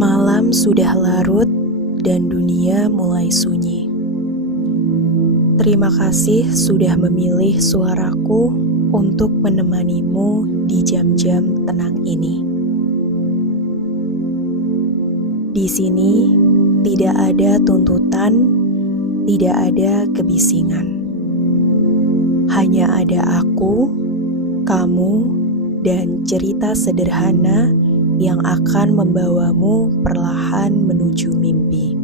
Malam sudah larut dan dunia mulai sunyi. Terima kasih sudah memilih suaraku untuk menemanimu di jam-jam tenang ini. Di sini tidak ada tuntutan, tidak ada kebisingan. Hanya ada aku, kamu, dan cerita sederhana yang akan membawamu perlahan menuju mimpi.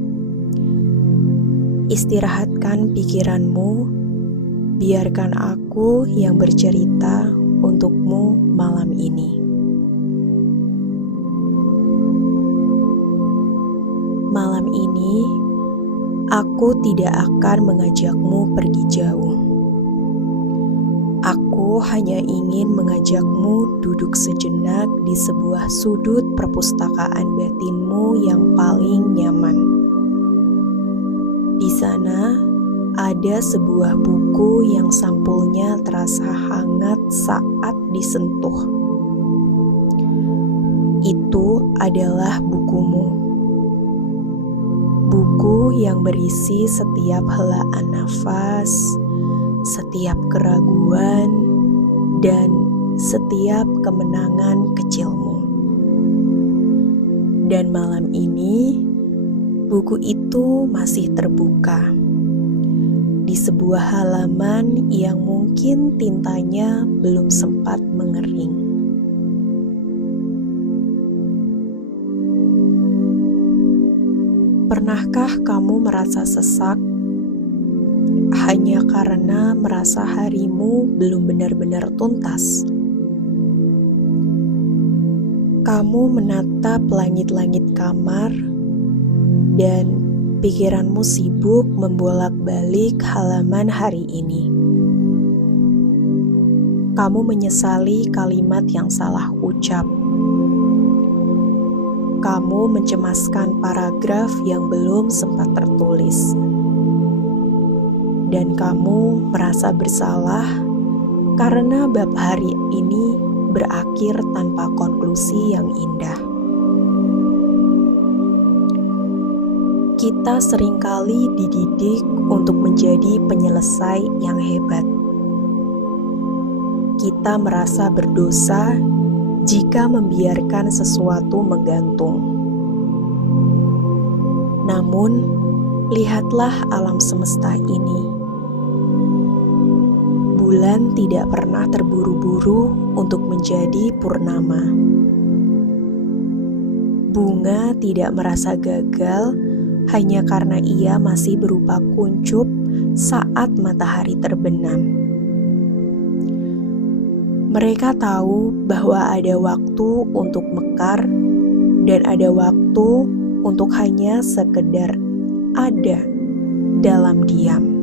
Istirahatkan pikiranmu, biarkan aku yang bercerita untukmu malam ini. Malam ini, aku tidak akan mengajakmu pergi jauh. Aku hanya ingin mengajakmu duduk sejenak di sebuah sudut perpustakaan batinmu yang paling nyaman. Di sana ada sebuah buku yang sampulnya terasa hangat saat disentuh. Itu adalah bukumu. Buku yang berisi setiap helaan nafas, setiap keraguan, dan setiap kemenangan kecilmu. Dan malam ini, buku itu masih terbuka di sebuah halaman yang mungkin tintanya belum sempat mengering. Pernahkah kamu merasa sesak hanya karena merasa harimu belum benar-benar tuntas? Kamu menatap langit-langit kamar dan pikiranmu sibuk membolak-balik halaman hari ini. Kamu menyesali kalimat yang salah ucap. Kamu mencemaskan paragraf yang belum sempat tertulis. Dan kamu merasa bersalah karena bab hari ini berakhir tanpa konklusi yang indah. Kita seringkali dididik untuk menjadi penyelesai yang hebat. Kita merasa berdosa jika membiarkan sesuatu menggantung. Namun, lihatlah alam semesta ini. Bulan tidak pernah terburu-buru untuk menjadi purnama. Bunga tidak merasa gagal hanya karena ia masih berupa kuncup saat matahari terbenam. Mereka tahu bahwa ada waktu untuk mekar dan ada waktu untuk hanya sekedar ada dalam diam.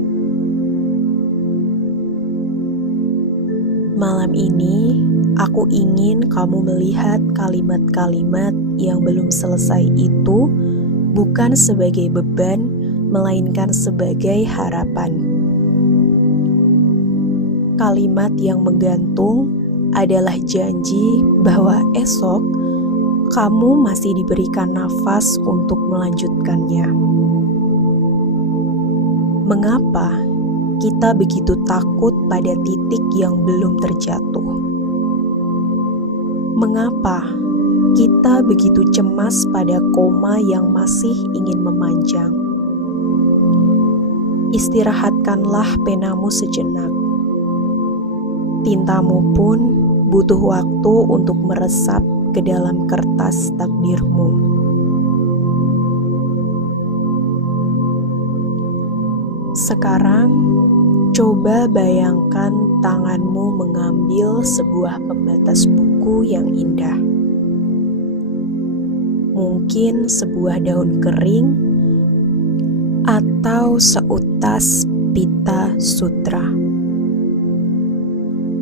Malam ini, aku ingin kamu melihat kalimat-kalimat yang belum selesai itu bukan sebagai beban, melainkan sebagai harapan. Kalimat yang menggantung adalah janji bahwa esok kamu masih diberikan nafas untuk melanjutkannya. Mengapa kita begitu takut pada titik yang belum terjatuh? Mengapa kita begitu cemas pada koma yang masih ingin memanjang? Istirahatkanlah penamu sejenak. Tintamu pun butuh waktu untuk meresap ke dalam kertas takdirmu. Sekarang, coba bayangkan tanganmu mengambil sebuah pembatas buku yang indah. Mungkin sebuah daun kering atau seutas pita sutra.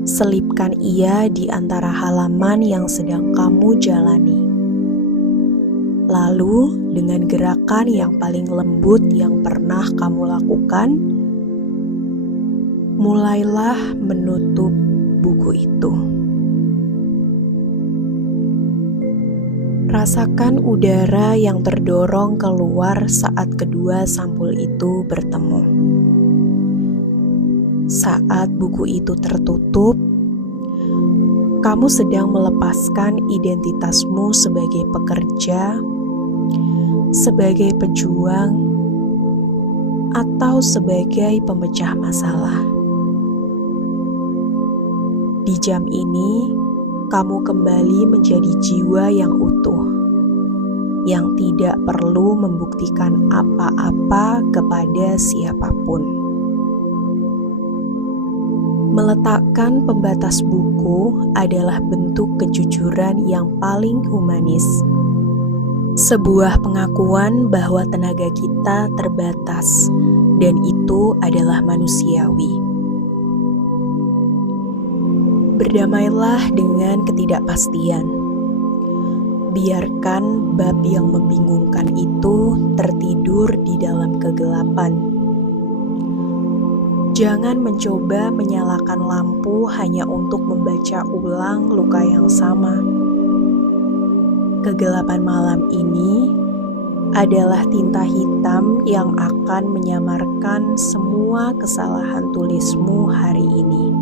Selipkan ia di antara halaman yang sedang kamu jalani. Lalu, dengan gerakan yang paling lembut yang pernah kamu lakukan, mulailah menutup buku itu. Rasakan udara yang terdorong keluar saat kedua sampul itu bertemu. Saat buku itu tertutup, kamu sedang melepaskan identitasmu sebagai pekerja, sebagai pejuang, atau sebagai pemecah masalah. Di jam ini, kamu kembali menjadi jiwa yang utuh, yang tidak perlu membuktikan apa-apa kepada siapapun. Meletakkan pembatas buku adalah bentuk kejujuran yang paling humanis. Sebuah pengakuan bahwa tenaga kita terbatas, dan itu adalah manusiawi. Berdamailah dengan ketidakpastian. Biarkan bab yang membingungkan itu tertidur di dalam kegelapan. Jangan mencoba menyalakan lampu hanya untuk membaca ulang luka yang sama. Kegelapan malam ini adalah tinta hitam yang akan menyamarkan semua kesalahan tulismu hari ini.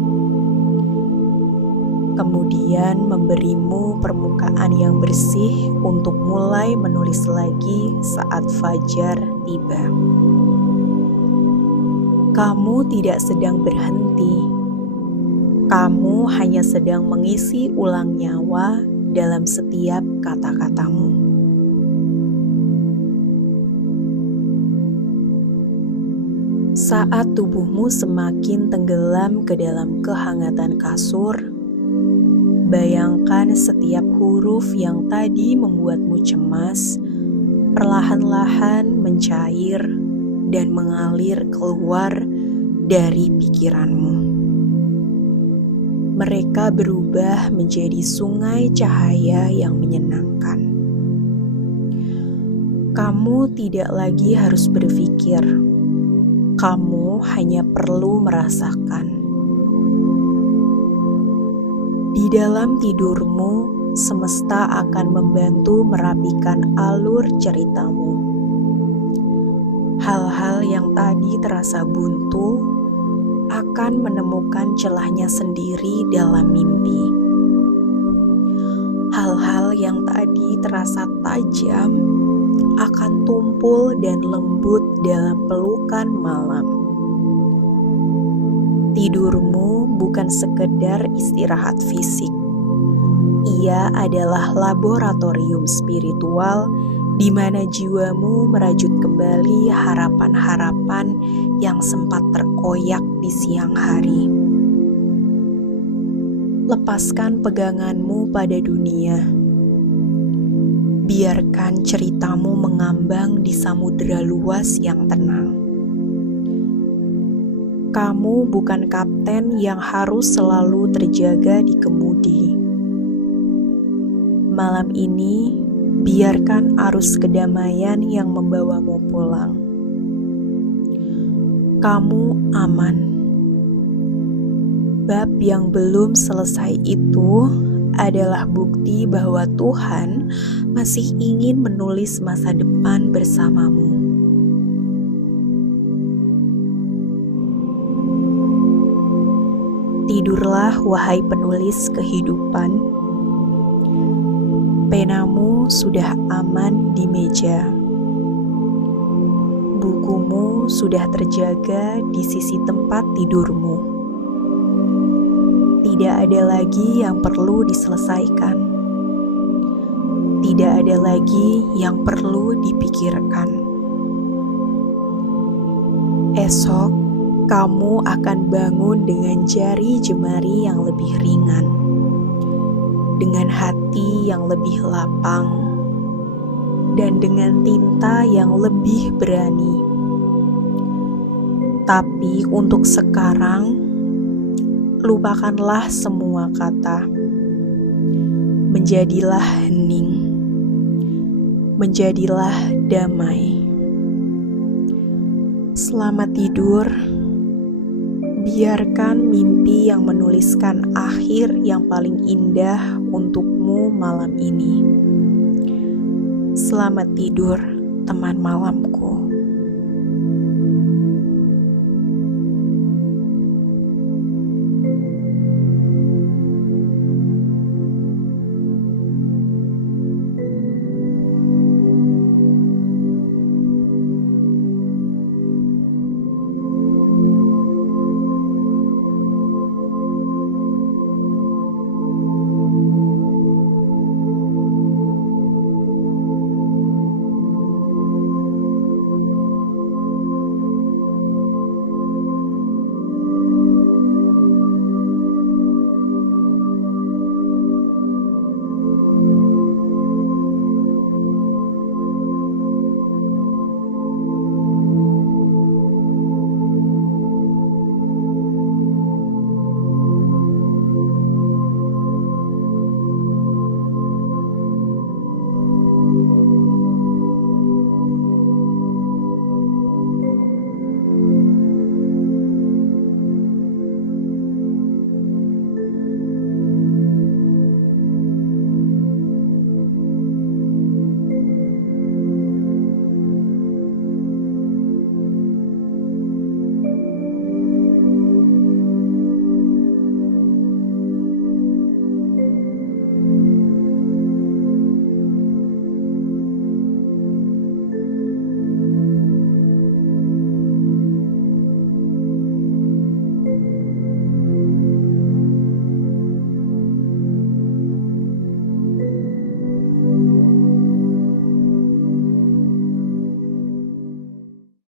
Kemudian memberimu permukaan yang bersih untuk mulai menulis lagi saat fajar tiba. Kamu tidak sedang berhenti. Kamu hanya sedang mengisi ulang nyawa dalam setiap kata-katamu. Saat tubuhmu semakin tenggelam ke dalam kehangatan kasur, bayangkan setiap huruf yang tadi membuatmu cemas, perlahan-lahan mencair dan mengalir keluar dari pikiranmu. Mereka berubah menjadi sungai cahaya yang menyenangkan. Kamu tidak lagi harus berpikir, kamu hanya perlu merasakan. Di dalam tidurmu, semesta akan membantu merapikan alur ceritamu. Hal-hal yang tadi terasa buntu akan menemukan celahnya sendiri dalam mimpi. Hal-hal yang tadi terasa tajam akan tumpul dan lembut dalam pelukan malam. Tidurmu bukan sekedar istirahat fisik. Ia adalah laboratorium spiritual di mana jiwamu merajut kembali harapan-harapan yang sempat terkoyak di siang hari. Lepaskan peganganmu pada dunia. Biarkan ceritamu mengambang di samudera luas yang tenang. Kamu bukan kapten yang harus selalu terjaga di kemudi. Malam ini, biarkan arus kedamaian yang membawamu pulang. Kamu aman. Bab yang belum selesai itu adalah bukti bahwa Tuhan masih ingin menulis masa depan bersamamu. Tidurlah, wahai penulis kehidupan. Penamu sudah aman di meja. Bukumu sudah terjaga di sisi tempat tidurmu. Tidak ada lagi yang perlu diselesaikan. Tidak ada lagi yang perlu dipikirkan. Esok, kamu akan bangun dengan jari jemari yang lebih ringan, dengan hati yang lebih lapang, dan dengan tinta yang lebih berani. Tapi untuk sekarang, lupakanlah semua kata. Menjadilah hening. Menjadilah damai. Selamat tidur. Biarkan mimpi yang menuliskan akhir yang paling indah untukmu malam ini. Selamat tidur, teman malamku.